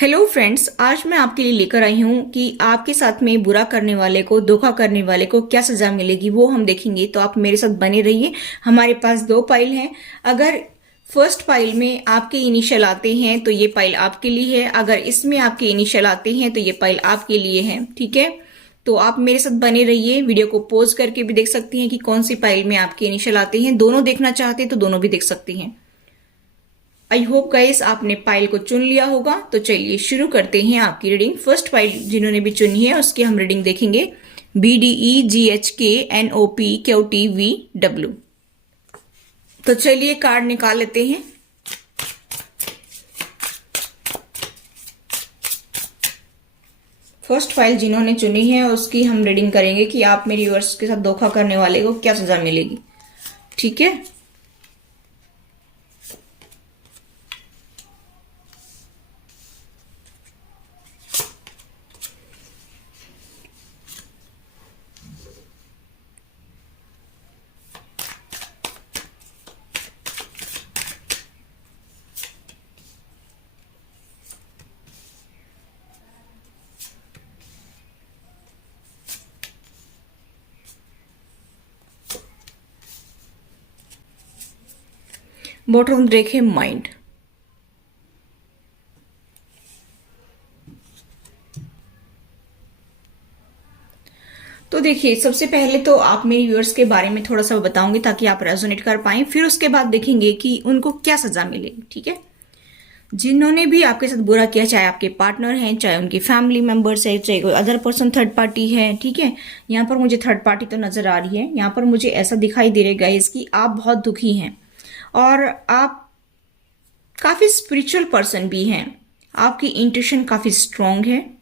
Hello friends, आज मैं आपके लिए लेकर आई हूँ कि आपके साथ में बुरा करने वाले को, धोखा करने वाले को क्या सजा मिलेगी वो हम देखेंगे। तो आप मेरे साथ बने रहिए। हमारे पास दो पाइल हैं। अगर फर्स्ट पाइल में आपके इनिशियल आते हैं तो ये पाइल आपके लिए है। अगर इसमें आपके इनिशियल आते हैं तो ये पाइल आपके लिए है। ठीक है, तो आप मेरे साथ बने रहिए। वीडियो को पॉज करके भी देख सकती हैं कि कौन सी पाइल में आपके इनिशियल आते हैं। दोनों देखना चाहते हैं तो दोनों भी देख सकती हैं। आई होप गाइस आपने पाइल को चुन लिया होगा। तो चलिए शुरू करते हैं आपकी रीडिंग। फर्स्ट पाइल जिन्होंने भी चुनी है उसकी हम रीडिंग देखेंगे। BDEGHKNOPQTVW। तो चलिए कार्ड निकाल लेते हैं। फर्स्ट फाइल जिन्होंने चुनी है उसकी हम रीडिंग करेंगे कि आप मेरे व्यूअर्स के साथ धोखा करने वाले को क्या सजा मिलेगी। ठीक है, बॉटम डेक है माइंड। तो देखिए, सबसे पहले तो आप मेरे व्यूअर्स के बारे में थोड़ा सा बताऊंगी ताकि आप रेजोनेट कर पाएं। फिर उसके बाद देखेंगे कि उनको क्या सजा मिलेगी। ठीक है, जिन्होंने भी आपके साथ बुरा किया, चाहे आपके पार्टनर हैं, चाहे उनकी फैमिली मेंबर्स है, चाहे कोई अदर पर्सन थर्ड पार्टी है। ठीक है, यहाँ पर मुझे थर्ड पार्टी तो नजर आ रही है। यहाँ पर मुझे ऐसा दिखाई दे रहा है गाइस कि आप बहुत दुखी हैं और आप काफी स्पिरिचुअल पर्सन भी हैं। आपकी इंट्यूशन काफी स्ट्रांग है।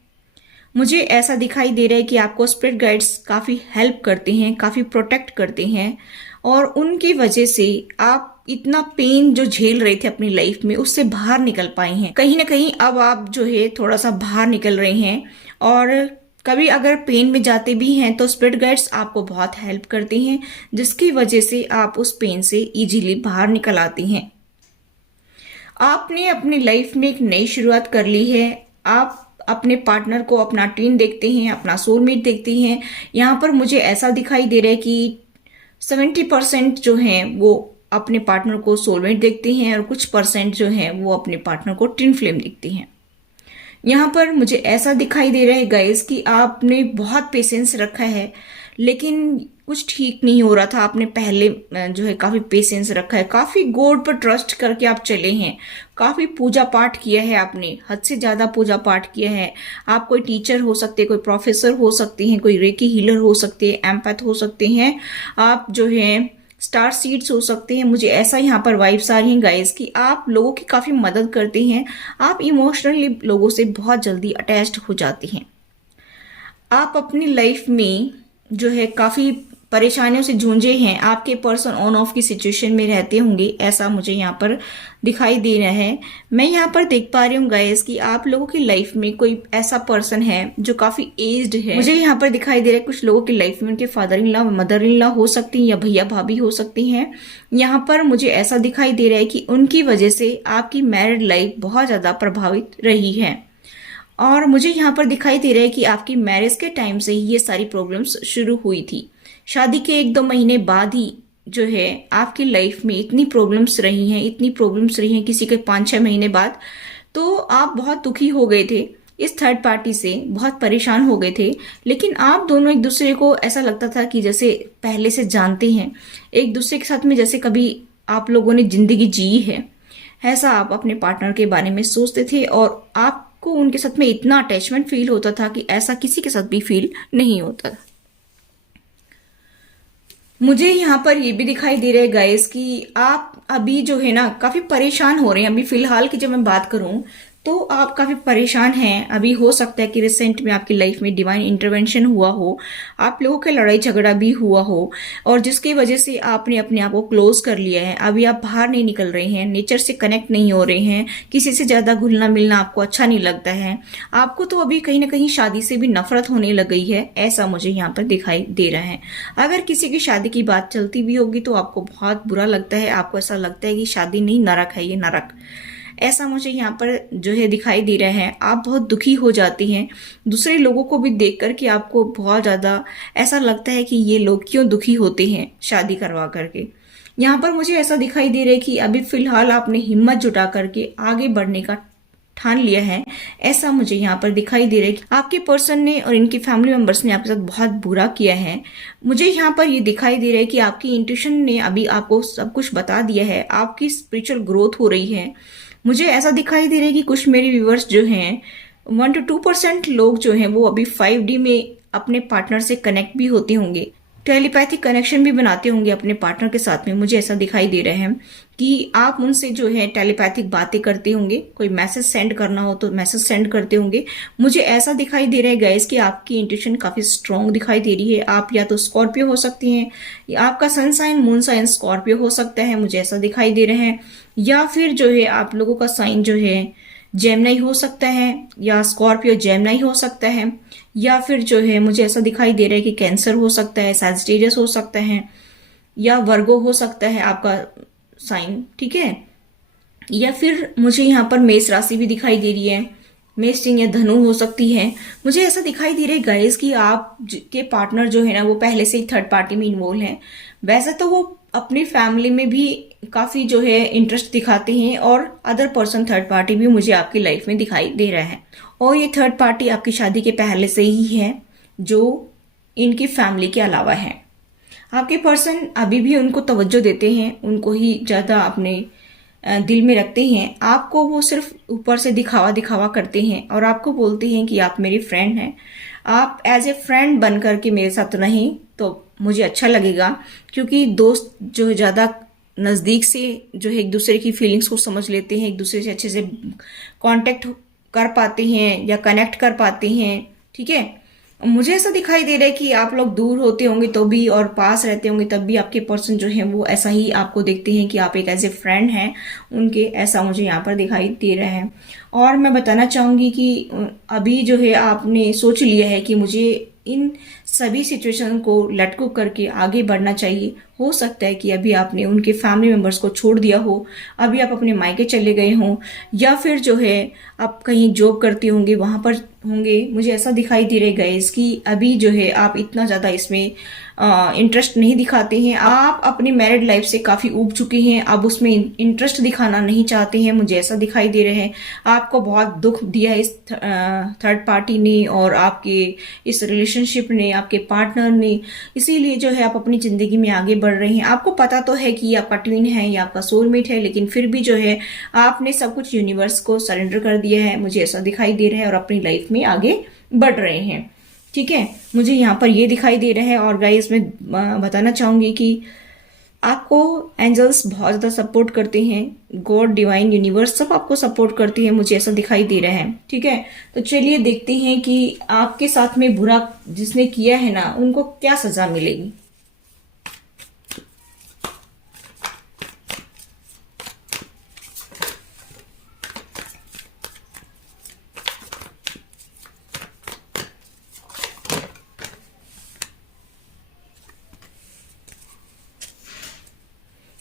मुझे ऐसा दिखाई दे रहा है कि आपको स्पिरिट गाइड्स काफी हेल्प करते हैं, काफी प्रोटेक्ट करते हैं और उनकी वजह से आप इतना पेन जो झेल रहे थे अपनी लाइफ में उससे बाहर निकल पाए हैं। कहीं ना कहीं अब आप जो है थोड़ा सा बाहर निकल रहे हैं और कभी अगर पेन में जाते भी हैं तो स्पिरिट गाइड्स आपको बहुत हेल्प करते हैं, जिसकी वजह से आप उस पेन से इजीली बाहर निकल आते हैं। आपने अपनी लाइफ में एक नई शुरुआत कर ली है। आप अपने पार्टनर को अपना ट्विन देखते हैं, अपना सोलमेट देखते हैं। यहाँ पर मुझे ऐसा दिखाई दे रहा है कि 70% जो हैं वो अपने पार्टनर को सोलमेट देखते हैं और कुछ परसेंट जो है वो अपने पार्टनर को ट्विन फ्लेम देखते हैं। यहाँ पर मुझे ऐसा दिखाई दे रहा है गाइस कि आपने बहुत पेशेंस रखा है लेकिन कुछ ठीक नहीं हो रहा था। आपने पहले जो है काफी पेशेंस रखा है, काफी गॉड पर ट्रस्ट करके आप चले हैं, काफी पूजा पाठ किया है आपने, हद से ज्यादा पूजा पाठ किया है। आप कोई टीचर हो सकते हैं, कोई प्रोफेसर हो सकते हैं, कोई रेकी हीलर हो सकते हैं, एम्पैथ हो सकते हैं, आप जो है स्टार सीड्स हो सकते हैं। मुझे ऐसा यहाँ पर वाइब्स आ रही हैं गाइस कि आप लोगों की काफी मदद करते हैं। आप इमोशनली लोगों से बहुत जल्दी अटैच्ड हो जाते हैं। आप अपनी लाइफ में जो है काफी परेशानियों से जूझे हैं। आपके पर्सन ऑन ऑफ की सिचुएशन में रहते होंगे, ऐसा मुझे यहाँ पर दिखाई दे रहा है। मैं यहाँ पर देख पा रही हूँ गाइस कि आप लोगों की लाइफ में कोई ऐसा पर्सन है जो काफी एज्ड है। मुझे यहाँ पर दिखाई दे रहा है कुछ लोगों की लाइफ में उनके father in law, mother in law हो सकती हैं या भैया भाभी हो सकती हैं। यहाँ पर मुझे ऐसा दिखाई दे रहा है कि उनकी वजह से आपकी मैरिड लाइफ बहुत ज्यादा प्रभावित रही है और मुझे यहाँ पर दिखाई दे रहा है कि आपकी मैरिज के टाइम से ही ये सारी प्रॉब्लम्स शुरू हुई थी। शादी के 1-2 महीने बाद ही जो है आपकी लाइफ में इतनी प्रॉब्लम्स रही हैं, इतनी प्रॉब्लम्स रही हैं, किसी के 5-6 महीने बाद तो आप बहुत दुखी हो गए थे इस थर्ड पार्टी से, बहुत परेशान हो गए थे। लेकिन आप दोनों एक दूसरे को ऐसा लगता था कि जैसे पहले से जानते हैं, एक दूसरे के साथ में जैसे कभी आप लोगों ने जिंदगी जी है, ऐसा आप अपने पार्टनर के बारे में सोचते थे और आपको उनके साथ में इतना अटैचमेंट फील होता था कि ऐसा किसी के साथ भी फील नहीं होता। मुझे यहाँ पर ये भी दिखाई दे रहा है गाइस कि आप अभी जो है ना काफी परेशान हो रहे हैं। अभी फिलहाल की जब मैं बात करूं तो आप काफी परेशान हैं। अभी हो सकता है कि रिसेंट में आपकी लाइफ में डिवाइन इंटरवेंशन हुआ हो, आप लोगों के लड़ाई झगड़ा भी हुआ हो और जिसकी वजह से आपने अपने आप को क्लोज कर लिया है। अभी आप बाहर नहीं निकल रहे हैं, नेचर से कनेक्ट नहीं हो रहे हैं, किसी से ज्यादा घुलना मिलना आपको अच्छा नहीं लगता है। आपको तो अभी कहीं ना कहीं शादी से भी नफरत होने लग गई है, ऐसा मुझे यहाँ पर दिखाई दे रहा है। अगर किसी की शादी की बात चलती भी होगी तो आपको बहुत बुरा लगता है, आपको ऐसा लगता है कि शादी नहीं, नरक है ये, नरक। ऐसा मुझे यहाँ पर जो है दिखाई दे रहा है। आप बहुत दुखी हो जाती हैं दूसरे लोगों को भी देख कर, कि आपको बहुत ज़्यादा ऐसा लगता है कि ये लोग क्यों दुखी होते हैं शादी करवा करके। यहाँ पर मुझे ऐसा दिखाई दे रहा है कि अभी फिलहाल आपने हिम्मत जुटा करके आगे बढ़ने का ठान लिया है। ऐसा मुझे यहाँ पर दिखाई दे रहा है कि आपके पर्सन ने और इनकी फैमिली मेंबर्स ने आपके साथ बहुत बुरा किया है। मुझे यहाँ पर ये दिखाई दे रहा है कि आपकी इंट्यूशन ने अभी आपको सब कुछ बता दिया है, आपकी स्पिरिचुअल ग्रोथ हो रही है। मुझे ऐसा दिखाई दे रहा है कि कुछ मेरे व्यूवर्स जो हैं 1 to 2% लोग जो हैं वो अभी 5D में अपने पार्टनर से कनेक्ट भी होते होंगे, टेलीपैथिक कनेक्शन भी बनाते होंगे अपने पार्टनर के साथ में। मुझे ऐसा दिखाई दे रहा है कि आप उनसे जो है टेलीपैथिक बातें करते होंगे, कोई मैसेज सेंड करना हो तो मैसेज सेंड करते होंगे। मुझे ऐसा दिखाई दे रहा है गाइस कि आपकी इंट्यूशन काफी स्ट्रांग दिखाई दे रही है। आप या तो स्कॉर्पियो हो सकती हैं, या आपका sun sign moon sign Scorpio हो सकता है, मुझे ऐसा दिखाई दे रहा है। या फिर जो है आप लोगों का साइन जो है जेमिनी हो सकता है, या स्कॉर्पियो जेमिनी हो सकता है, या फिर जो है मुझे ऐसा दिखाई दे रहा है कि कैंसर हो सकता है, सैजिटेरियस हो सकता है, या वर्गो हो सकता है आपका साइन, ठीक है। या फिर मुझे यहाँ पर मेष राशि भी दिखाई दे रही है, मेष सिंह या धनु हो सकती है। मुझे ऐसा दिखाई दे रहा है गाइस कि आप के पार्टनर जो है ना वो पहले से ही थर्ड पार्टी में इन्वॉल्व हैं। वैसे तो वो अपनी फैमिली में भी काफी जो है इंटरेस्ट दिखाते हैं, और अदर पर्सन थर्ड पार्टी भी मुझे आपकी लाइफ में दिखाई दे रहा है। और ये थर्ड पार्टी आपकी शादी के पहले से ही है, जो इनकी फैमिली के अलावा है। आपके पर्सन अभी भी उनको तवज्जो देते हैं, उनको ही ज्यादा अपने दिल में रखते हैं। आपको वो सिर्फ ऊपर से दिखावा दिखावा करते हैं, और आपको बोलते हैं कि आप मेरी फ्रेंड हैं, आप एज ए फ्रेंड बन करके मेरे साथ रहें तो मुझे अच्छा लगेगा। क्योंकि दोस्त जो है ज़्यादा नज़दीक से जो है एक दूसरे की फीलिंग्स को समझ लेते हैं, एक दूसरे से अच्छे से कांटेक्ट कर पाते हैं या कनेक्ट कर पाते हैं, ठीक है। मुझे ऐसा दिखाई दे रहा है कि आप लोग दूर होते होंगे तो भी, और पास रहते होंगे तब भी, आपके पर्सन जो है वो ऐसा ही आपको देखते हैं कि आप एक एज ए फ्रेंड हैं उनके। ऐसा मुझे यहाँ पर दिखाई दे रहा है। और मैं बताना चाहूंगी कि अभी जो है आपने सोच लिया है कि मुझे इन सभी सिचुएशन को लेट गो करके आगे बढ़ना चाहिए। हो सकता है कि अभी आपने उनके फैमिली मेंबर्स को छोड़ दिया हो, अभी आप अपने मायके चले गए हों, या फिर जो है आप कहीं जॉब करते होंगे वहां पर होंगे। मुझे ऐसा दिखाई दे रहा है गाइस कि अभी जो है आप इतना ज्यादा इसमें इंटरेस्ट नहीं दिखाते हैं। आप अपनी मैरिड लाइफ से काफी ऊब चुके हैं, अब उसमें इंटरेस्ट दिखाना नहीं चाहते हैं। मुझे ऐसा दिखाई दे रहा है आपको बहुत दुख दिया है इस थर्ड पार्टी ने और आपके इस रिलेशनशिप ने, आपके पार्टनर ने। इसीलिए जो है आप अपनी जिंदगी में आगे बढ़ रहे हैं। आपको पता तो है कि ये आपका ट्विन है, ये आपका सोलमेट है, लेकिन फिर भी जो है आपने सब कुछ यूनिवर्स को सरेंडर कर दिया है। मुझे ऐसा दिखाई दे रहा है, और अपनी लाइफ में आगे बढ़ रहे हैं, ठीक है। मुझे यहाँ पर ये दिखाई दे रहा है। और गाइस मैं बताना चाहूंगी कि आपको एंजल्स बहुत ज्यादा सपोर्ट करते हैं, गॉड डिवाइन यूनिवर्स सब आपको सपोर्ट करती है, मुझे ऐसा दिखाई दे रहा है, ठीक है। तो चलिए देखते हैं कि आपके साथ में बुरा जिसने किया है ना उनको क्या सजा मिलेगी।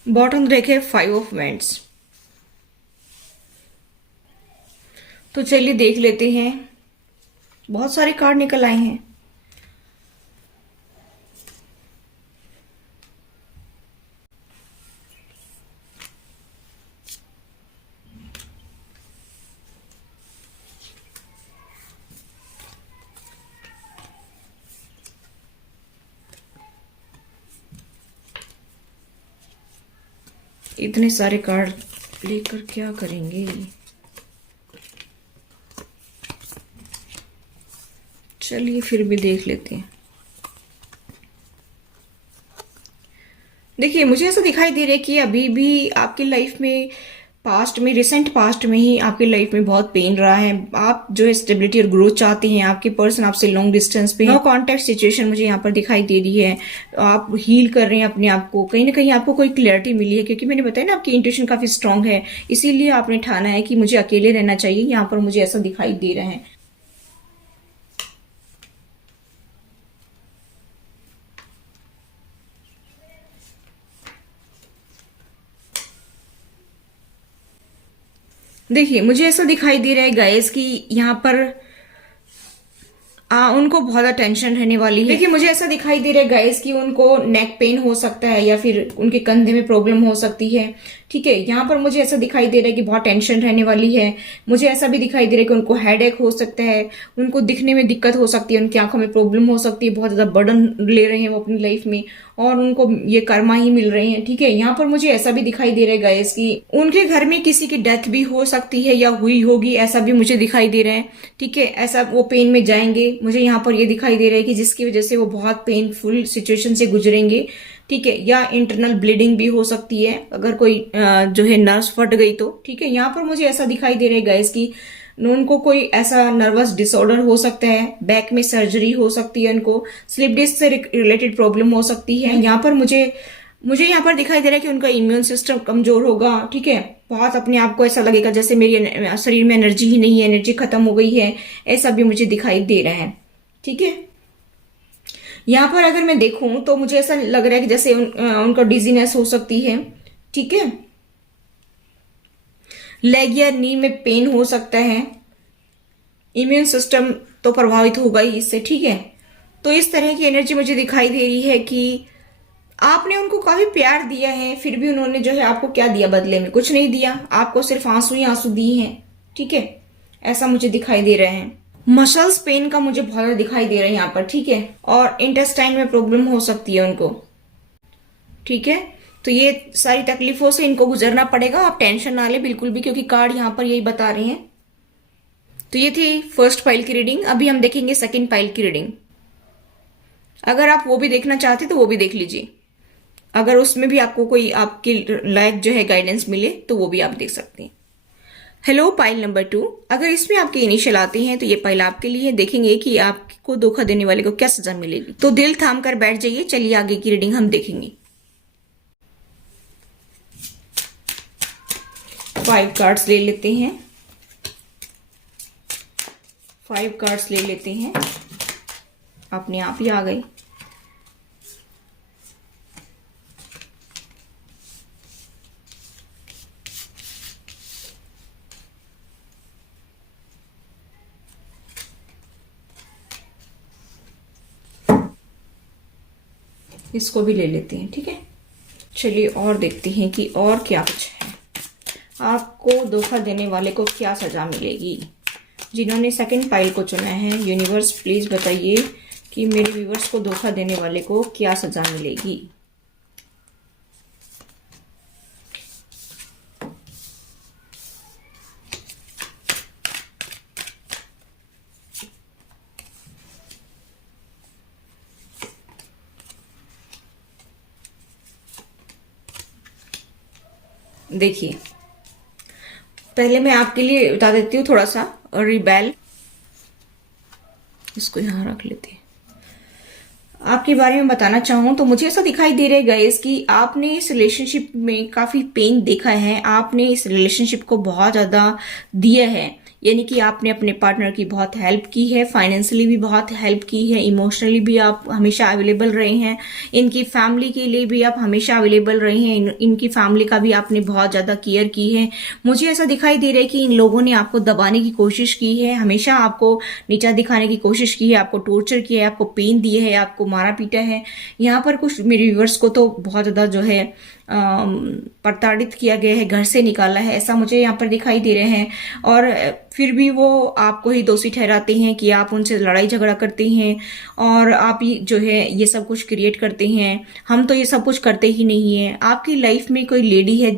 बॉटम देखे 5 ऑफ वैंड्स। तो चलिए देख लेते हैं, बहुत सारे कार्ड निकल आए हैं। इतने सारे कार्ड लेकर क्या करेंगे। चलिए फिर भी देख लेते हैं। देखिए मुझे ऐसा दिखाई दे रहा है कि अभी भी आपकी लाइफ में पास्ट में, रिसेंट पास्ट में ही आपकी लाइफ में बहुत पेन रहा है। आप जो है स्टेबिलिटी और ग्रोथ चाहते हैं, आपके पर्सन आपसे लॉन्ग डिस्टेंस पे, नो कॉन्टेक्ट सिचुएशन मुझे यहाँ पर दिखाई दे रही है। आप हील कर रहे हैं अपने आप को, कहीं ना कहीं आपको कोई क्लैरिटी मिली है, क्योंकि मैंने बताया ना आपकी इंट्यूशन काफी स्ट्रांग है, इसीलिए आपने ठाना है कि मुझे अकेले रहना चाहिए। यहाँ पर मुझे ऐसा दिखाई दे रहा है। देखिए मुझे ऐसा दिखाई दे रहा है गाइस कि यहाँ पर उनको बहुत ज्यादा टेंशन रहने वाली है। देखिए मुझे ऐसा दिखाई दे रहा है गाइस कि उनको नेक पेन हो सकता है या फिर उनके कंधे में प्रॉब्लम हो सकती है। ठीक है, यहाँ पर मुझे ऐसा दिखाई दे रहा है कि बहुत टेंशन रहने वाली है। मुझे ऐसा भी दिखाई दे रहा है कि उनको हेडेक हो सकता है, उनको दिखने में दिक्कत हो सकती है, उनकी आंखों में प्रॉब्लम हो सकती है, बहुत ज्यादा बर्डन ले रहे हैं वो अपनी लाइफ में और उनको ये कर्मा ही मिल रहे हैं। ठीक है, यहाँ पर मुझे ऐसा भी दिखाई दे रहा है गाइस कि उनके घर में किसी की डेथ भी हो सकती है या हुई होगी, ऐसा भी मुझे दिखाई दे रहा है। ठीक है, ऐसा वो पेन में जाएंगे। मुझे यहाँ पर ये दिखाई दे रहा है कि जिसकी वजह से वो बहुत पेनफुल सिचुएशन से गुजरेंगे। ठीक है, या इंटरनल ब्लीडिंग भी हो सकती है अगर कोई जो है नर्व्स फट गई तो। ठीक है, यहाँ पर मुझे ऐसा दिखाई दे रहा है गाइस कि उनको कोई ऐसा नर्वस डिसऑर्डर हो सकता है, बैक में सर्जरी हो सकती है, उनको स्लिप डिस्क से रिलेटेड प्रॉब्लम हो सकती है। यहाँ पर मुझे यहाँ पर दिखाई दे रहा है कि उनका इम्यून सिस्टम कमजोर होगा। ठीक है, बहुत अपने आप को ऐसा लगेगा जैसे मेरी शरीर में एनर्जी ही नहीं है, एनर्जी खत्म हो गई है, ऐसा भी मुझे दिखाई दे रहा है। ठीक है, यहाँ पर अगर मैं देखूं तो मुझे ऐसा लग रहा है कि जैसे उनका डिजीनेस हो सकती है। ठीक है, लेग या नी में पेन हो सकता है, इम्यून सिस्टम तो प्रभावित होगा ही इससे। ठीक है, तो इस तरह की एनर्जी मुझे दिखाई दे रही है कि आपने उनको काफी प्यार दिया है, फिर भी उन्होंने जो है आपको क्या दिया बदले में? कुछ नहीं दिया, आपको सिर्फ आंसू ही आंसू दिए हैं। ठीक है, ऐसा मुझे दिखाई दे रहा है। मसल्स पेन का मुझे बहुत ज्यादा दिखाई दे रहा है यहाँ पर। ठीक है, और इंटेस्टाइन में प्रॉब्लम हो सकती है उनको। ठीक है, तो ये सारी तकलीफों से इनको गुजरना पड़ेगा। आप टेंशन ना ले बिल्कुल भी, क्योंकि कार्ड यहाँ पर यही बता रहे हैं। तो ये थी फर्स्ट पाइल की रीडिंग। अभी हम देखेंगे सेकंड पाइल की रीडिंग। अगर आप वो भी देखना चाहते तो वो भी देख लीजिए। अगर उसमें भी आपको कोई आपके लायक जो है गाइडेंस मिले तो वो भी आप देख सकते हैं। हेलो पाइल नंबर 2, अगर इसमें आपके इनिशियल आते हैं तो ये पाइल आपके लिए। देखेंगे कि आपको धोखा देने वाले को क्या सजा मिलेगी। तो दिल थाम कर बैठ जाइए, चलिए आगे की रीडिंग हम देखेंगे। 5 कार्ड्स ले लेते हैं। 5 कार्ड्स ले लेते हैं, अपने आप ही आ गई। इसको भी ले लेते हैं। ठीक है, चलिए और देखते हैं कि और क्या कुछ है। आपको धोखा देने वाले को क्या सजा मिलेगी? जिन्होंने सेकंड पाइल को चुना है, यूनिवर्स प्लीज बताइए कि मेरे व्यूवर्स को धोखा देने वाले को क्या सजा मिलेगी। देखिए, पहले मैं आपके लिए बता देती हूँ थोड़ा सा रिबेल। इसको यहां रख लेते हैं। आपके बारे में बताना चाहूँ तो मुझे ऐसा दिखाई दे रहा है गाइस कि आपने इस रिलेशनशिप में काफी पेन देखा है। आपने इस रिलेशनशिप को बहुत ज्यादा दिया है, यानी कि आपने अपने पार्टनर की बहुत हेल्प की है, फाइनेंशियली भी बहुत हेल्प की है, इमोशनली भी आप हमेशा अवेलेबल रहे हैं, इनकी फैमिली के लिए भी आप हमेशा अवेलेबल रहे हैं, इनकी फैमिली का भी आपने बहुत ज्यादा केयर की है। मुझे ऐसा दिखाई दे रहा है कि इन लोगों ने आपको दबाने की कोशिश की है, हमेशा आपको नीचा दिखाने की कोशिश की है, आपको टॉर्चर किया है, आपको पेन दिए है, आपको मारा पीटा है। यहाँ पर कुछ मेरे व्यूअर्स को तो बहुत ज्यादा जो है प्रताड़ित किया गया है, घर से निकाला है, ऐसा मुझे यहाँ पर दिखाई दे रहे हैं। और फिर भी वो आपको ही दोषी ठहराते हैं कि आप उनसे लड़ाई झगड़ा करते हैं और आप ही जो है ये सब कुछ क्रिएट करते हैं। हम तो ये सब कुछ करते ही नहीं है। आपकी लाइफ में कोई लेडी है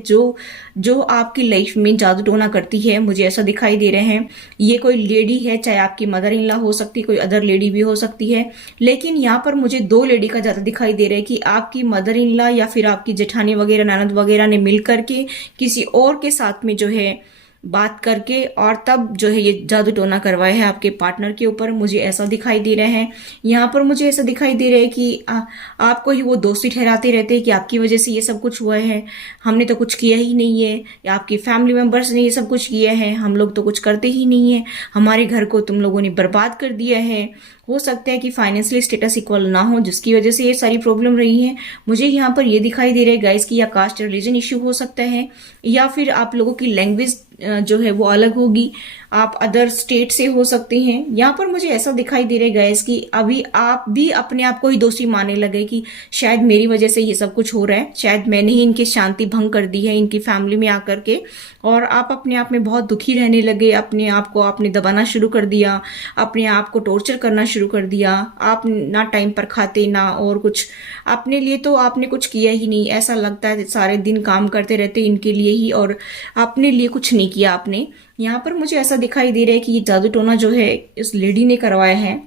जो आपकी लाइफ में जादू टोना करती है, मुझे ऐसा दिखाई दे रहे हैं। ये कोई लेडी है, चाहे आपकी मदर इन लॉ हो सकती है, कोई अदर लेडी भी हो सकती है, लेकिन यहाँ पर मुझे 2 लेडी का ज्यादा दिखाई दे रहा है कि आपकी मदर इन लॉ या फिर आपकी जेठानी वगैरह, ननद वगैरह ने मिल करके किसी और के साथ में जो है बात करके और तब जो है ये जादू टोना करवाया है आपके पार्टनर के ऊपर। मुझे ऐसा दिखाई दे रहा है। यहाँ पर मुझे ऐसा दिखाई दे रहा है कि आपको ही वो दोषी ठहराते रहते हैं कि आपकी वजह से ये सब कुछ हुआ है, हमने तो कुछ किया ही नहीं है, या आपकी फैमिली मेंबर्स ने ये सब कुछ किया है, हम लोग तो कुछ करते ही नहीं है, हमारे घर को तुम लोगों ने बर्बाद कर दिया है। हो सकता है कि फाइनेंशियली स्टेटस इक्वल ना हो, जिसकी वजह से ये सारी प्रॉब्लम रही है। मुझे यहाँ पर ये दिखाई दे रहा है गाइस कि या कास्ट रिलीजन इश्यू हो सकता है, या फिर आप लोगों की लैंग्वेज जो है वो अलग होगी, आप अदर स्टेट से हो सकते हैं। यहाँ पर मुझे ऐसा दिखाई दे रहा है गाइस कि अभी आप भी अपने आप को ही दोषी मानने लगे कि शायद मेरी वजह से ये सब कुछ हो रहा है, शायद मैंने ही इनकी शांति भंग कर दी है इनकी फैमिली में आकर के, और आप अपने आप में बहुत दुखी रहने लगे, अपने आप को आपने दबाना शुरू कर दिया, अपने आप को टॉर्चर करना शुरू कर दिया। आप ना टाइम पर खाते ना और कुछ, अपने लिए तो आपने कुछ किया ही नहीं, ऐसा लगता है सारे दिन काम करते रहते इनके लिए ही और अपने लिए कुछ नहीं किया आपने। यहाँ पर मुझे ऐसा दिखाई दे रहा है कि ये जादू टोना जो है इस लेडी ने करवाया है।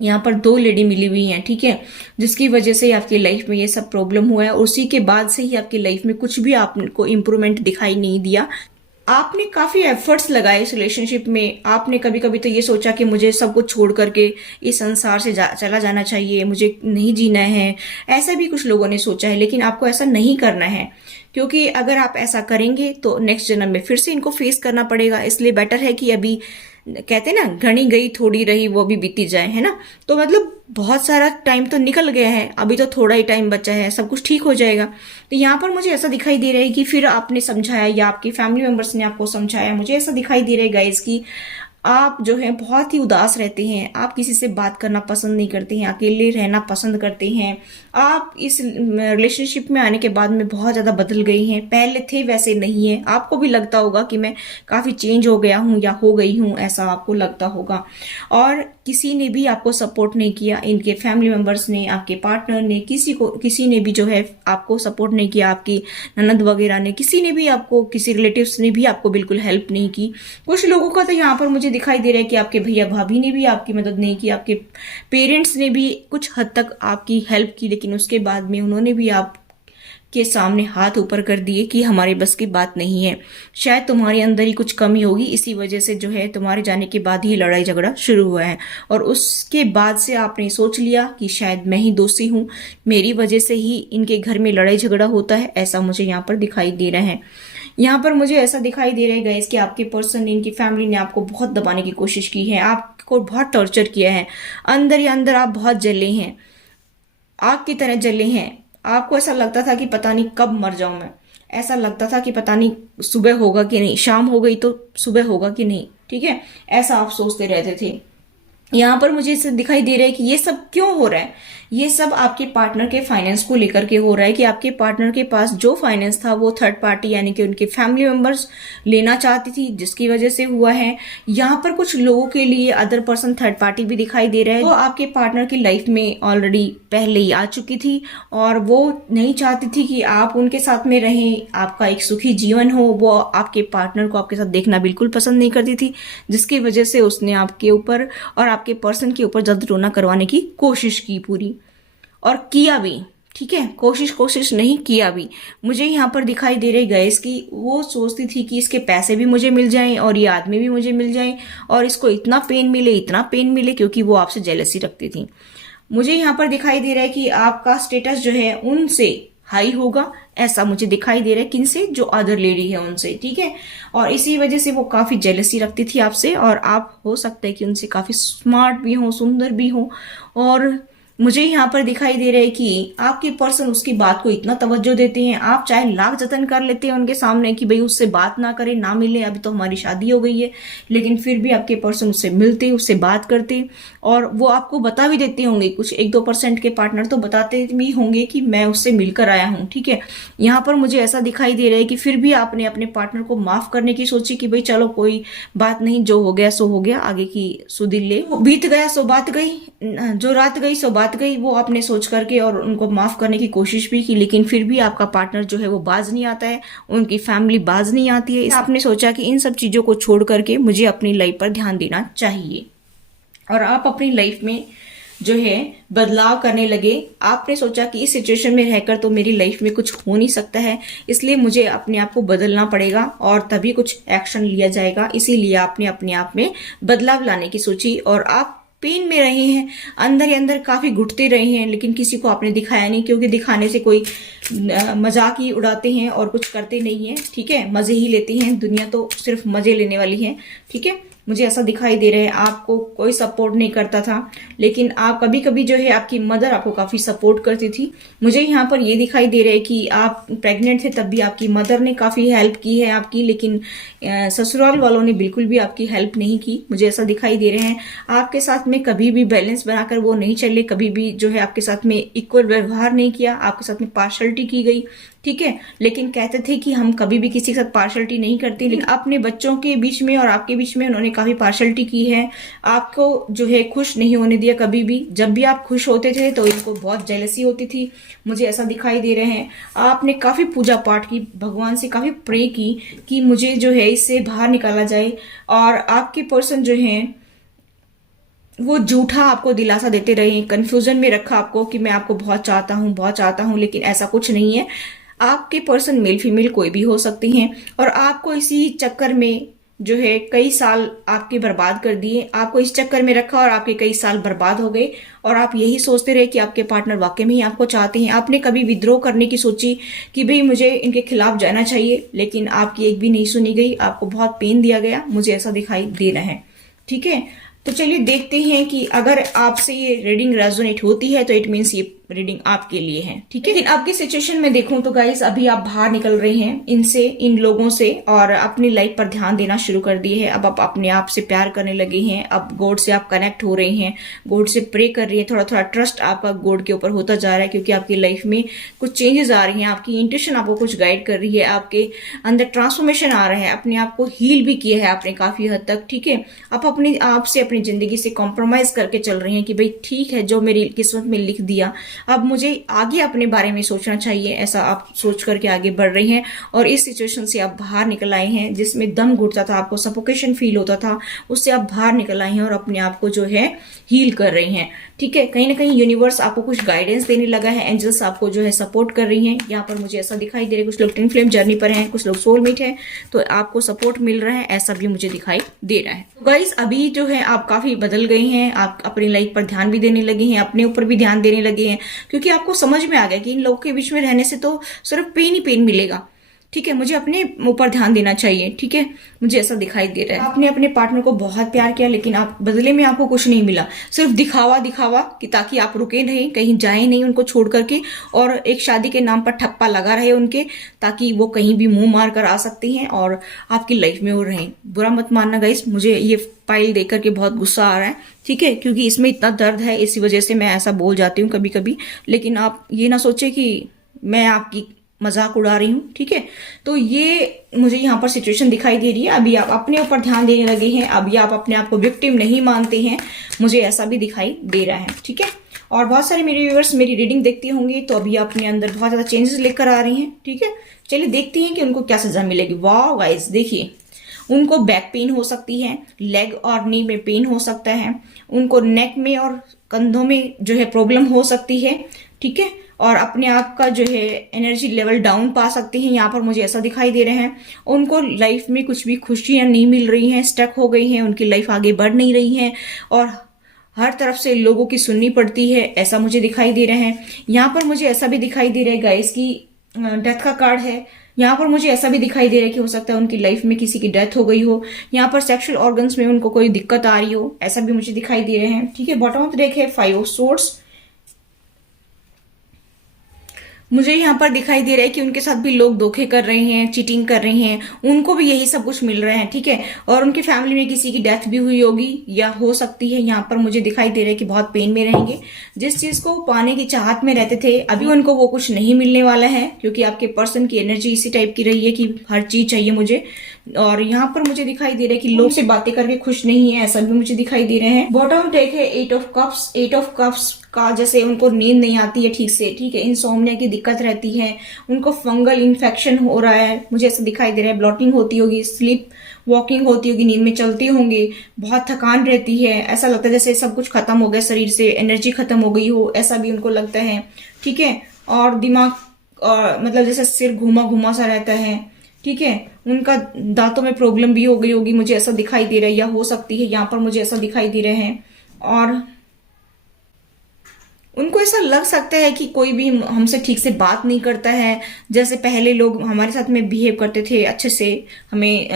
यहाँ पर 2 लेडी मिली हुई हैं, ठीक है, जिसकी वजह से आपकी लाइफ में ये सब प्रॉब्लम हुआ है। उसी के बाद से ही आपकी लाइफ में कुछ भी आपको इम्प्रूवमेंट दिखाई नहीं दिया। आपने काफी एफर्ट्स लगाए इस रिलेशनशिप में। आपने कभी कभी तो ये सोचा कि मुझे सब कुछ छोड़ करके इस संसार से चला जाना चाहिए, मुझे नहीं जीना है, ऐसा भी कुछ लोगों ने सोचा है। लेकिन आपको ऐसा नहीं करना है, क्योंकि अगर आप ऐसा करेंगे तो नेक्स्ट जन्म में फिर से इनको फेस करना पड़ेगा। इसलिए बेटर है कि अभी कहते हैं ना, घनी गई थोड़ी रही वो भी बीती जाए, है ना। तो मतलब बहुत सारा टाइम तो निकल गया है, अभी तो थोड़ा ही टाइम बचा है, सब कुछ ठीक हो जाएगा। तो यहाँ पर मुझे ऐसा दिखाई दे रहा है कि फिर आपने समझाया या आपके फैमिली मेंबर्स ने आपको समझाया, मुझे ऐसा दिखाई दे रहा है गाइज कि आप जो है बहुत ही उदास रहते हैं, आप किसी से बात करना पसंद नहीं करते हैं, अकेले रहना पसंद करते हैं। आप इस रिलेशनशिप में आने के बाद में बहुत ज़्यादा बदल गई हैं, पहले थे वैसे नहीं है। आपको भी लगता होगा कि मैं काफ़ी चेंज हो गया हूँ या हो गई हूँ, ऐसा आपको लगता होगा। और किसी ने भी आपको सपोर्ट नहीं किया, इनके फैमिली मेंबर्स ने, आपके पार्टनर ने, किसी ने भी जो है आपको सपोर्ट नहीं किया, आपकी ननद वगैरह ने, किसी ने भी आपको, किसी रिलेटिव्स ने भी आपको बिल्कुल हेल्प नहीं की। कुछ लोगों का तो यहाँ पर मुझे दिखाई दे रहा है कि आपके भैया भाभी ने भी आपकी मदद नहीं की, आपके पेरेंट्स ने भी कुछ हद तक आपकी हेल्प की, लेकिन उसके बाद में उन्होंने भी आप के सामने हाथ ऊपर कर दिए कि हमारे बस की बात नहीं है। शायद तुम्हारे अंदर ही कुछ कमी होगी, इसी वजह से जो है तुम्हारे जाने के बाद ही लड़ाई झगड़ा शुरू हुआ है। और उसके बाद से आपने सोच लिया कि शायद मैं ही दोषी हूँ, मेरी वजह से ही इनके घर में लड़ाई झगड़ा होता है, ऐसा मुझे यहाँ पर दिखाई दे रहा है। यहाँ पर मुझे ऐसा दिखाई दे रहा है गाइस कि आपके पर्सन, इनकी फैमिली ने आपको बहुत दबाने की कोशिश की है, आपको बहुत टॉर्चर किया है, अंदर ही अंदर आप बहुत जले हैं, आग की तरह जले हैं। आपको ऐसा लगता था कि पता नहीं कब मर जाऊं मैं, ऐसा लगता था कि पता नहीं सुबह होगा कि नहीं, शाम हो गई तो सुबह होगा कि नहीं, ठीक है, ऐसा आप सोचते रहते थे। यहाँ पर मुझे इसे दिखाई दे रहा है कि ये सब क्यों हो रहा है, ये सब आपके पार्टनर के फाइनेंस को लेकर के हो रहा है कि आपके पार्टनर के पास जो फाइनेंस था वो थर्ड पार्टी यानी कि उनके फैमिली मेंबर्स लेना चाहती थी, जिसकी वजह से हुआ है। यहाँ पर कुछ लोगों के लिए अदर पर्सन थर्ड पार्टी भी दिखाई दे रहा है, वो आपके पार्टनर की लाइफ में ऑलरेडी पहले ही आ चुकी थी और वो नहीं चाहती थी कि आप उनके साथ में रहें, आपका एक सुखी जीवन हो। वो आपके पार्टनर को आपके साथ देखना बिल्कुल पसंद नहीं करती थी, जिसकी वजह से उसने आपके ऊपर और आपके पर्सन के ऊपर जादू टोना करवाने की कोशिश की पूरी, और किया भी, ठीक है, कोशिश नहीं किया भी। मुझे यहाँ पर दिखाई दे रही गाइस कि वो सोचती थी कि इसके पैसे भी मुझे मिल जाएं और ये आदमी भी मुझे मिल जाएं और इसको इतना पेन मिले, क्योंकि वो आपसे जेलसी रखती थी। मुझे यहाँ पर दिखाई दे रहा है कि आपका स्टेटस जो है उनसे हाई होगा, ऐसा मुझे दिखाई दे रहा है। किनसे? जो अदर लेडी है उनसे, ठीक है, और इसी वजह से वो काफी जेलसी रखती थी आपसे, और आप हो सकता है कि उनसे काफी स्मार्ट भी हो, सुंदर भी हो। और मुझे यहाँ पर दिखाई दे रहा है कि आपके पर्सन उसकी बात को इतना तवज्जो देते हैं, आप चाहे लाख जतन कर लेते हैं उनके सामने कि भाई उससे बात ना करें, ना मिले, अभी तो हमारी शादी हो गई है, लेकिन फिर भी आपके पर्सन उससे मिलते, उससे बात करते, और वो आपको बता भी देते होंगे। कुछ 1-2% के पार्टनर तो बताते भी होंगे कि मैं उससे मिलकर आया हूँ, ठीक है। यहाँ पर मुझे ऐसा दिखाई दे रहा है कि फिर भी आपने अपने पार्टनर को माफ करने की सोची कि भाई चलो कोई बात नहीं, जो हो गया सो हो गया, आगे की सुधि ले, बीत गया सो बात गई, जो रात गई सो बात गई, वो आपने सोच करके और उनको माफ करने की कोशिश भी की, लेकिन फिर भी आपका पार्टनर जो है वो बाज नहीं आता है, उनकी फैमिली बाज नहीं आती है। आपने सोचा कि इन सब चीजों को छोड़ करके मुझे अपनी लाइफ पर ध्यान देना चाहिए, और आप अपनी लाइफ में जो है बदलाव करने लगे। आपने सोचा कि इस सिचुएशन में रहकर तो मेरी लाइफ में कुछ हो नहीं सकता है, इसलिए मुझे अपने आप को बदलना पड़ेगा और तभी कुछ एक्शन लिया जाएगा। इसीलिए आपने अपने आप में बदलाव लाने की सोची, और आप पेन में रहे हैं, अंदर ही अंदर काफी घुटते रहे हैं, लेकिन किसी को आपने दिखाया नहीं, क्योंकि दिखाने से कोई मजाक ही उड़ाते हैं और कुछ करते नहीं है, ठीक है, मजे ही लेते हैं, दुनिया तो सिर्फ मजे लेने वाली है, ठीक है। मुझे ऐसा दिखाई दे रहा है आपको कोई सपोर्ट नहीं करता था, लेकिन आप कभी कभी जो है आपकी मदर आपको काफी सपोर्ट करती थी। मुझे यहाँ पर ये दिखाई दे रहा है कि आप प्रेग्नेंट थे तब भी आपकी मदर ने काफी हेल्प की है आपकी, लेकिन ससुराल वालों ने बिल्कुल भी आपकी हेल्प नहीं की। मुझे ऐसा दिखाई दे रहे हैं आपके साथ में कभी भी बैलेंस बनाकर वो नहीं चले, कभी भी जो है आपके साथ में इक्वल व्यवहार नहीं किया, आपके साथ में पार्शलिटी की गई, ठीक है। लेकिन कहते थे कि हम कभी भी किसी के साथ पार्शलिटी नहीं करते, लेकिन अपने बच्चों के बीच में और आपके बीच में उन्होंने काफी पार्शलिटी की है। आपको जो है खुश नहीं होने दिया कभी भी। जब भी आप खुश होते थे तो इनको बहुत जेलसी होती थी। मुझे ऐसा दिखाई दे रहे हैं आपने काफी पूजा पाठ की, भगवान से काफी प्रे की कि मुझे जो है इससे बाहर निकाला जाए। और आपके पर्सन जो है वो झूठा आपको दिलासा देते रहे, कंफ्यूजन में रखा आपको कि मैं आपको बहुत चाहता हूं, लेकिन ऐसा कुछ नहीं है। आपके पर्सन मेल फीमेल कोई भी हो सकती हैं, और आपको इसी चक्कर में जो है कई साल आपके बर्बाद कर दिए। आपको इस चक्कर में रखा और आपके कई साल बर्बाद हो गए, और आप यही सोचते रहे कि आपके पार्टनर वाकई में ही आपको चाहते हैं। आपने कभी विद्रोह करने की सोची कि भाई मुझे इनके खिलाफ जाना चाहिए, लेकिन आपकी एक भी नहीं सुनी गई, आपको बहुत पेन दिया गया। मुझे ऐसा दिखाई दे रहा है, ठीक है। तो चलिए देखते हैं कि अगर आपसे ये रीडिंग रेजोनेट होती है तो इट मीन्स ये रीडिंग आपके लिए है, ठीक है। लेकिन आपकी सिचुएशन में देखूं तो गाइस अभी आप बाहर निकल रहे हैं इनसे, इन लोगों से, और अपनी लाइफ पर ध्यान देना शुरू कर दिए हैं। अब आप अपने आप से प्यार करने लगे हैं, अब गॉड से आप कनेक्ट हो रहे हैं, गॉड से प्रे कर रही है। थोड़ा थोड़ा ट्रस्ट आपका गॉड के ऊपर होता जा रहा है, क्योंकि आपकी लाइफ में कुछ चेंजेस आ रही हैं, आपकी इंट्यूशन आपको कुछ गाइड कर रही है, आपके अंदर ट्रांसफॉर्मेशन आ रहा है, अपने आप को हील भी किया है आपने काफी हद तक, ठीक है। आप अपने आप से अपनी जिंदगी से कॉम्प्रोमाइज करके चल रही हैं कि भाई ठीक है, जो मेरी किस्मत में लिख दिया, अब मुझे आगे अपने बारे में सोचना चाहिए, ऐसा आप सोच करके आगे बढ़ रही हैं। और इस सिचुएशन से आप बाहर निकल आए हैं जिसमें दम घुटता था, आपको सफोकेशन फील होता था, उससे आप बाहर निकल आए हैं और अपने आप को जो है हील कर रही हैं, ठीक है। कहीं ना कहीं यूनिवर्स आपको कुछ गाइडेंस देने लगा है, एंजल्स आपको जो है सपोर्ट कर रही हैं। यहाँ पर मुझे ऐसा दिखाई दे रहा है कुछ लोग ट्विन फ्लेम जर्नी पर हैं, कुछ लोग सोलमेट है, तो आपको सपोर्ट मिल रहा है, ऐसा भी मुझे दिखाई दे रहा है। तो गाइस अभी जो है आप काफी बदल गए हैं, आप अपनी लाइफ पर ध्यान भी देने लगे हैं, अपने ऊपर भी ध्यान देने लगे हैं, क्योंकि आपको समझ में आ गया कि इन लोगों के बीच में रहने से तो सिर्फ पेन ही पेन मिलेगा, ठीक है। मुझे अपने ऊपर ध्यान देना चाहिए, ठीक है। मुझे ऐसा दिखाई दे रहा है आपने अपने पार्टनर को बहुत प्यार किया, लेकिन आप बदले में आपको कुछ नहीं मिला, सिर्फ दिखावा कि ताकि आप रुके नहीं, कहीं जाए नहीं उनको छोड़ करके, और एक शादी के नाम पर ठप्पा लगा रहे उनके, ताकि वो कहीं भी मुंह मार कर आ सकती हैं और आपकी लाइफ में वो रहें। बुरा मत मानना गाइस, मुझे ये फाइल देख करके बहुत गुस्सा आ रहा है, ठीक है, क्योंकि इसमें इतना दर्द है, इसी वजह से मैं ऐसा बोल जाती हूँ कभी कभी। लेकिन आप ये ना सोचे कि मैं आपकी मजाक उड़ा रही हूँ, ठीक है। तो ये मुझे यहाँ पर सिचुएशन दिखाई दे रही है। अभी आप अपने ऊपर ध्यान देने लगे हैं, अभी आप अपने आप को विक्टिम नहीं मानते हैं, मुझे ऐसा भी दिखाई दे रहा है, ठीक है। और बहुत सारे मेरे व्यूअर्स मेरी रीडिंग देखते होंगे तो अभी अपने अंदर बहुत ज्यादा चेंजेस लेकर आ रही हैं, ठीक है। चलिए देखते हैं कि उनको क्या सजा मिलेगी। वाह गाइस देखिए, उनको बैक पेन हो सकती है, लेग और नी में पेन हो सकता है, उनको नेक में और कंधों में जो है प्रॉब्लम हो सकती है, ठीक है। और अपने आप का जो है एनर्जी लेवल डाउन पा सकते हैं, यहाँ पर मुझे ऐसा दिखाई दे रहे हैं। उनको लाइफ में कुछ भी खुशियां नहीं मिल रही हैं, स्टक हो गई हैं, उनकी लाइफ आगे बढ़ नहीं रही है, और हर तरफ से लोगों की सुननी पड़ती है, ऐसा मुझे दिखाई दे रहे हैं। यहाँ पर मुझे ऐसा भी दिखाई दे रहा है गाइस की डेथ का कार्ड है। यहाँ पर मुझे ऐसा भी दिखाई दे रहा है कि हो सकता है उनकी लाइफ में किसी की डेथ हो गई हो, यहाँ पर सेक्सुअल ऑर्गन्स में उनको कोई दिक्कत आ रही हो, ऐसा भी मुझे दिखाई दे रहे हैं, ठीक है। बॉटम ऑफ द डेक है 5 ऑफ सोर्ड्स। मुझे यहाँ पर दिखाई दे रहा है कि उनके साथ भी लोग धोखे कर रहे हैं, चीटिंग कर रहे हैं, उनको भी यही सब कुछ मिल रहा है, ठीक है। और उनकी फैमिली में किसी की डेथ भी हुई होगी या हो सकती है। यहाँ पर मुझे दिखाई दे रहा है कि बहुत पेन में रहेंगे। जिस चीज को पाने की चाहत में रहते थे अभी उनको वो कुछ नहीं मिलने वाला है, क्योंकि आपके पर्सन की एनर्जी इसी टाइप की रही है कि हर चीज चाहिए मुझे। और यहाँ पर मुझे दिखाई दे रहा है कि लोग से बातें करके खुश नहीं है, ऐसा भी मुझे दिखाई दे रहे हैं। बॉटम डेक है 8 ऑफ कप्स। 8 ऑफ कप्स का जैसे उनको नींद नहीं आती है ठीक से, ठीक है, इंसोम्निया की दिक्कत रहती है, उनको फंगल इन्फेक्शन हो रहा है, मुझे ऐसा दिखाई दे रहा है। ब्लॉटिंग होती होगी, स्लीप वॉकिंग होती होगी, नींद में चलती होंगे, बहुत थकान रहती है, ऐसा लगता है जैसे सब कुछ खत्म हो गया शरीर से, एनर्जी खत्म हो गई हो, ऐसा भी उनको लगता है, ठीक है। और दिमाग मतलब जैसे सिर घुमा घुमा सा रहता है, ठीक है। उनका दांतों में प्रॉब्लम भी हो गई होगी, मुझे ऐसा दिखाई दे रहा है, या हो सकती है, यहाँ पर मुझे ऐसा दिखाई दे रहे हैं। और उनको ऐसा लग सकता है कि कोई भी हमसे ठीक से बात नहीं करता है। जैसे पहले लोग हमारे साथ में बिहेव करते थे अच्छे से, हमें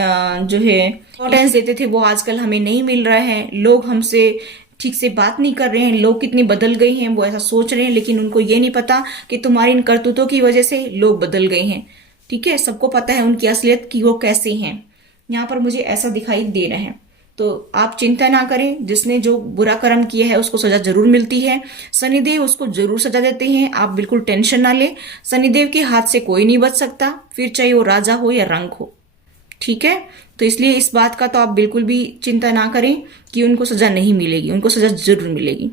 जो है इम्पोर्टेंस देते थे, वो आजकल हमें नहीं मिल रहा है। लोग हमसे ठीक से बात नहीं कर रहे हैं, लोग कितने बदल गए हैं वो ऐसा सोच रहे हैं, लेकिन उनको ये नहीं पता कि तुम्हारी इन करतूतों की वजह से लोग बदल गए हैं। ठीक है, सबको पता है उनकी असलियत की वो कैसे हैं। यहाँ पर मुझे ऐसा दिखाई दे रहा है। तो आप चिंता ना करें, जिसने जो बुरा कर्म किया है उसको सजा जरूर मिलती है। शनिदेव उसको जरूर सजा देते हैं, आप बिल्कुल टेंशन ना ले। शनिदेव के हाथ से कोई नहीं बच सकता, फिर चाहे वो राजा हो या रंक हो। ठीक है, तो इसलिए इस बात का तो आप बिल्कुल भी चिंता ना करें कि उनको सजा नहीं मिलेगी, उनको सजा जरूर मिलेगी।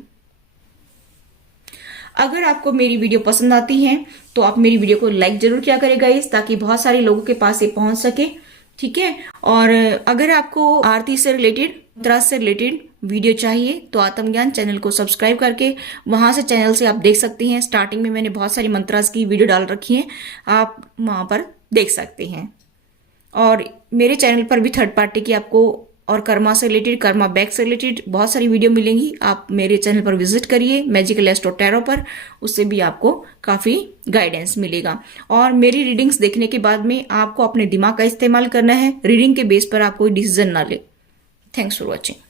अगर आपको मेरी वीडियो पसंद आती है तो आप मेरी वीडियो को लाइक जरूर किया करेगा इस, ताकि बहुत सारे लोगों के पास ये पहुंच सके। ठीक है, और अगर आपको आरती से रिलेटेड, मंत्र से रिलेटेड वीडियो चाहिए तो आत्मज्ञान चैनल को सब्सक्राइब करके वहां से चैनल से आप देख सकते हैं। स्टार्टिंग में मैंने बहुत सारी मंत्रास की वीडियो डाल रखी है, आप वहां पर देख सकते हैं। और मेरे चैनल पर भी थर्ड पार्टी की आपको और कर्मा से रिलेटेड, कर्मा बैक से रिलेटेड बहुत सारी वीडियो मिलेंगी। आप मेरे चैनल पर विजिट करिए मैजिकल एस्ट्रो टैरो पर, उससे भी आपको काफ़ी गाइडेंस मिलेगा। और मेरी रीडिंग्स देखने के बाद में आपको अपने दिमाग का इस्तेमाल करना है, रीडिंग के बेस पर आप कोई डिसीजन ना ले। Thanks for watching.